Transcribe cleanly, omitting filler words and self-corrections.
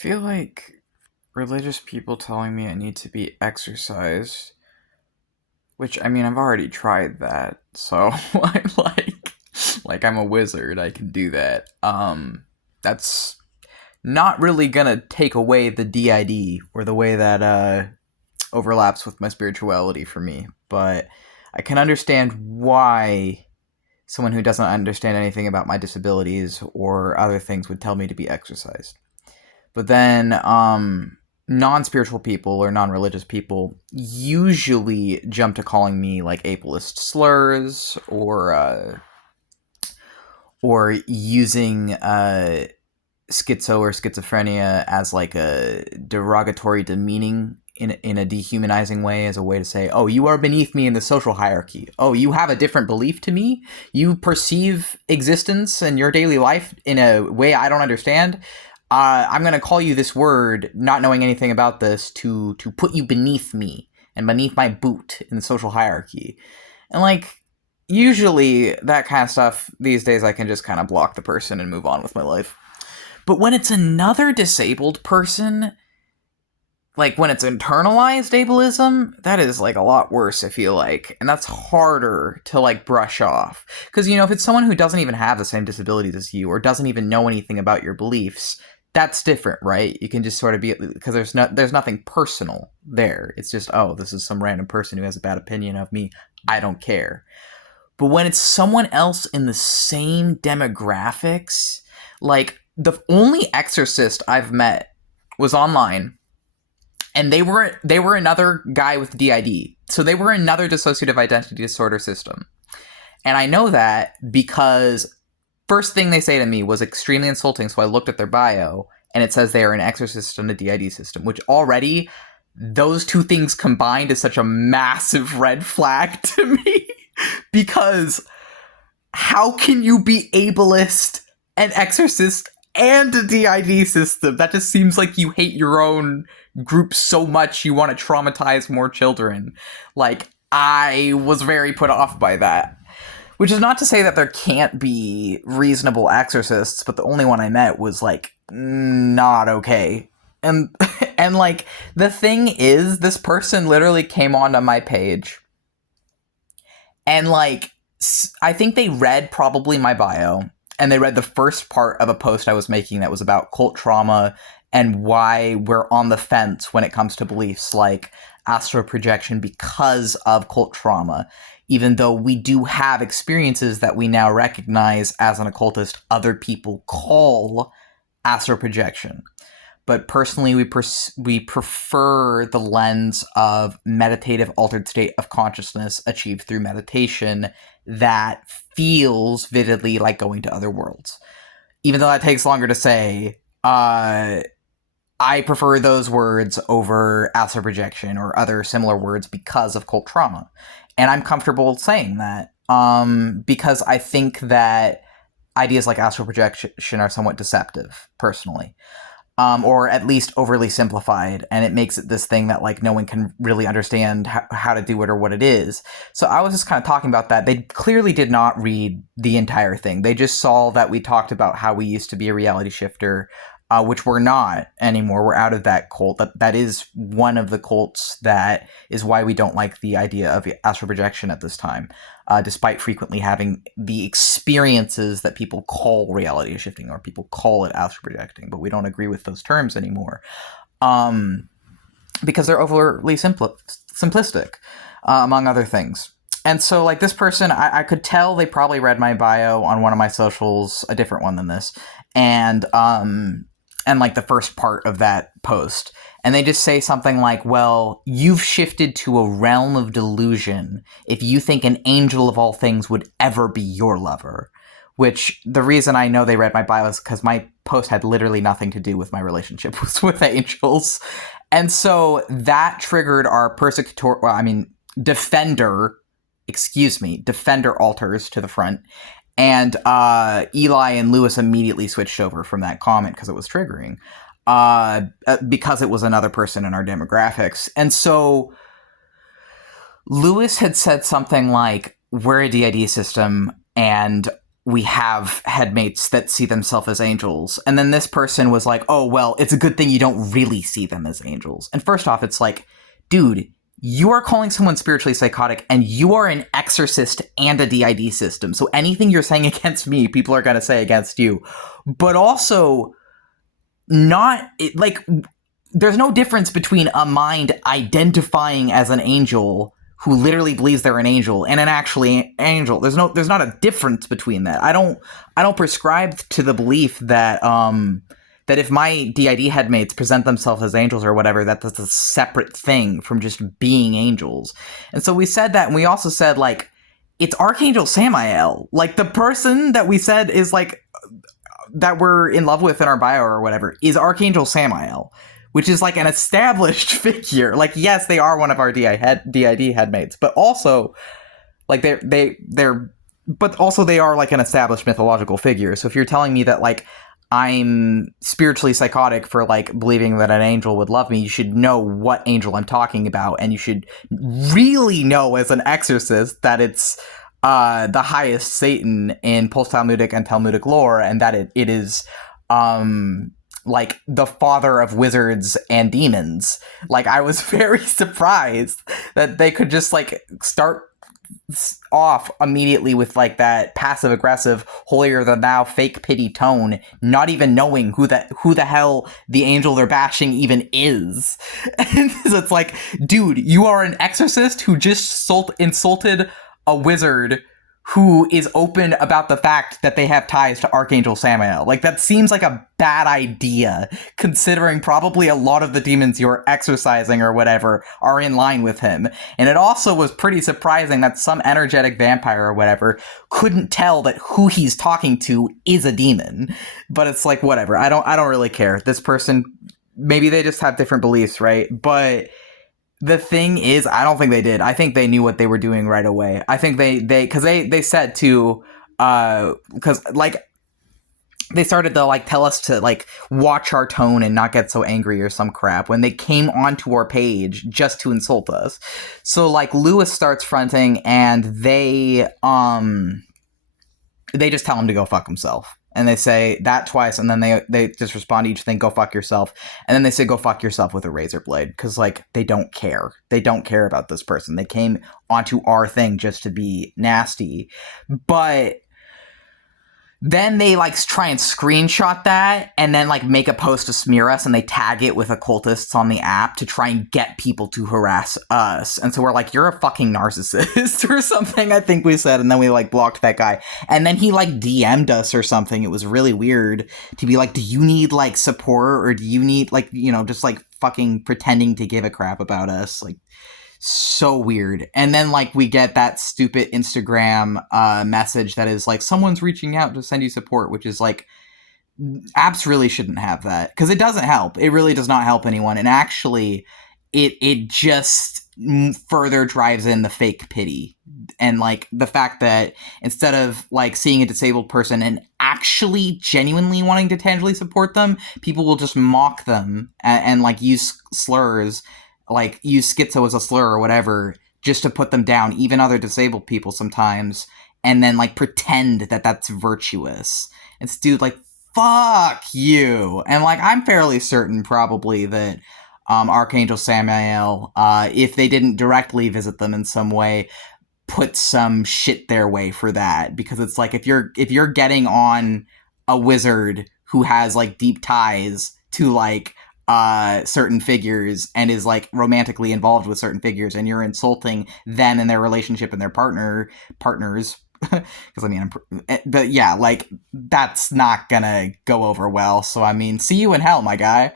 feel like religious people telling me I need to be exercised, which I mean I've already tried that, so I'm like I'm a wizard, I can do that. That's not really gonna take away the DID or the way that overlaps with my spirituality for me, but I can understand why someone who doesn't understand anything about my disabilities or other things would tell me to be exercised. But then non-spiritual people or non-religious people usually jump to calling me like ableist slurs or using schizo or schizophrenia as like a derogatory, demeaning in a dehumanizing way, as a way to say, oh, you are beneath me in the social hierarchy. Oh, you have a different belief to me. You perceive existence and your daily life in a way I don't understand. I'm going to call you this word, not knowing anything about this, to put you beneath me and beneath my boot in the social hierarchy. And like, usually that kind of stuff these days, I can just kind of block the person and move on with my life. But when it's another disabled person, like when it's internalized ableism, that is like a lot worse, I feel like. And that's harder to like brush off. Because, you know, if it's someone who doesn't even have the same disabilities as you or doesn't even know anything about your beliefs, that's different, right? You can just sort of be, because there's nothing personal there. It's just, oh, this is some random person who has a bad opinion of me. I don't care. But when it's someone else in the same demographics, like the only Exorcist I've met was online, and they were another guy with DID. So they were another dissociative identity disorder system. And I know that because first thing they say to me was extremely insulting, so I looked at their bio, and it says they are an exorcist and a DID system, which already, those two things combined is such a massive red flag to me. Because how can you be ableist, an exorcist, and a DID system? That just seems like you hate your own group so much you want to traumatize more children. Like, I was very put off by that. Which is not to say that there can't be reasonable exorcists, but the only one I met was, like, not okay. And, and like, the thing is, this person literally came onto my page, and, like, I think they read probably my bio, and they read the first part of a post I was making that was about cult trauma and why we're on the fence when it comes to beliefs like astral projection because of cult trauma, even though we do have experiences that we now recognize as an occultist other people call astral projection. But personally, we prefer the lens of meditative altered state of consciousness achieved through meditation that feels vividly like going to other worlds. Even though that takes longer to say, I prefer those words over astral projection or other similar words because of cult trauma. And I'm comfortable saying that because I think that ideas like astral projection are somewhat deceptive, personally. Or at least overly simplified, and it makes it this thing that like no one can really understand how to do it or what it is. So I was just kind of talking about that. They clearly did not read the entire thing. They just saw that we talked about how we used to be a reality shifter, which we're not anymore. We're out of that cult. That is one of the cults that is why we don't like the idea of astral projection at this time, despite frequently having the experiences that people call reality shifting or people call it astral projecting, but we don't agree with those terms anymore because they're overly simplistic, among other things. And so, like, this person, I could tell they probably read my bio on one of my socials, a different one than this, and like the first part of that post. And they just say something like, well, you've shifted to a realm of delusion if you think an angel of all things would ever be your lover. Which, the reason I know they read my bio is because my post had literally nothing to do with my relationship with angels. And so that triggered our defender alters to the front. And Eli and Lewis immediately switched over from that comment because it was triggering. Because it was another person in our demographics. And so Lewis had said something like, we're a DID system, and we have headmates that see themselves as angels. And then this person was like, oh, well, it's a good thing you don't really see them as angels. And first off, it's like, dude, you are calling someone spiritually psychotic, and you are an exorcist and a DID system. So anything you're saying against me, people are going to say against you. But also, there's no difference between a mind identifying as an angel who literally believes they're an angel and an actually angel. There's not a difference between that. I don't prescribe to the belief that that if my DID headmates present themselves as angels or whatever, that's a separate thing from just being angels. And so we said that, and we also said, like, it's Archangel Samael. Like, the person that we said is, like, that we're in love with in our bio or whatever is Archangel Samael, which is like an established figure. Like, yes, they are one of our DID headmates, but also, like, but also they are like an established mythological figure. So if you're telling me that, like, I'm spiritually psychotic for, like, believing that an angel would love me, you should know what angel I'm talking about, and you should really know as an exorcist that it's the highest Satan in post-Talmudic and Talmudic lore, and that it is like the father of wizards and demons. Like, I was very surprised that they could just, like, start off immediately with, like, that passive aggressive holier than thou fake pity tone, not even knowing who the hell the angel they're bashing even is. And so it's like, dude, you are an exorcist who just insulted a wizard who is open about the fact that they have ties to Archangel Samael. Like, that seems like a bad idea, considering probably a lot of the demons you're exorcising or whatever are in line with him. And it also was pretty surprising that some energetic vampire or whatever couldn't tell that who he's talking to is a demon. But it's like, whatever. I don't really care. This person, maybe they just have different beliefs, right? But the thing is, I don't think they did. I think they knew what they were doing right away. I think because they said to, because, like, they started to, like, tell us to, like, watch our tone and not get so angry or some crap when they came onto our page just to insult us. So, like, Lewis starts fronting, and they just tell him to go fuck himself. And they say that twice, and then they just respond to each thing, go fuck yourself. And then they say, go fuck yourself with a razor blade. Because, like, they don't care. They don't care about this person. They came onto our thing just to be nasty. But then they, like, try and screenshot that and then, like, make a post to smear us, and they tag it with occultists on the app to try and get people to harass us. And so we're like, you're a fucking narcissist or something, I think we said. And then we, like, blocked that guy. And then he, like, DM'd us or something. It was really weird to be like, do you need, like, support, or do you need, like, you know, just, like, fucking pretending to give a crap about us? Like, so weird. And then, like, we get that stupid Instagram message that is like, someone's reaching out to send you support, which is like, apps really shouldn't have that, because it doesn't help. It really does not help anyone. And actually, it just further drives in the fake pity. And, like, the fact that instead of, like, seeing a disabled person and actually genuinely wanting to tangibly support them, people will just mock them and like, use slurs, like, use schizo as a slur or whatever, just to put them down, even other disabled people sometimes, and then, like, pretend that that's virtuous. It's, dude, like, fuck you. And, like, I'm fairly certain probably that Archangel Samael, if they didn't directly visit them in some way, put some shit their way for that. Because it's like, if you're getting on a wizard who has, like, deep ties to, like, certain figures and is, like, romantically involved with certain figures, and you're insulting them and their relationship and their partners, because, I mean, but yeah, like, that's not gonna go over well. So, I mean, see you in hell, my guy.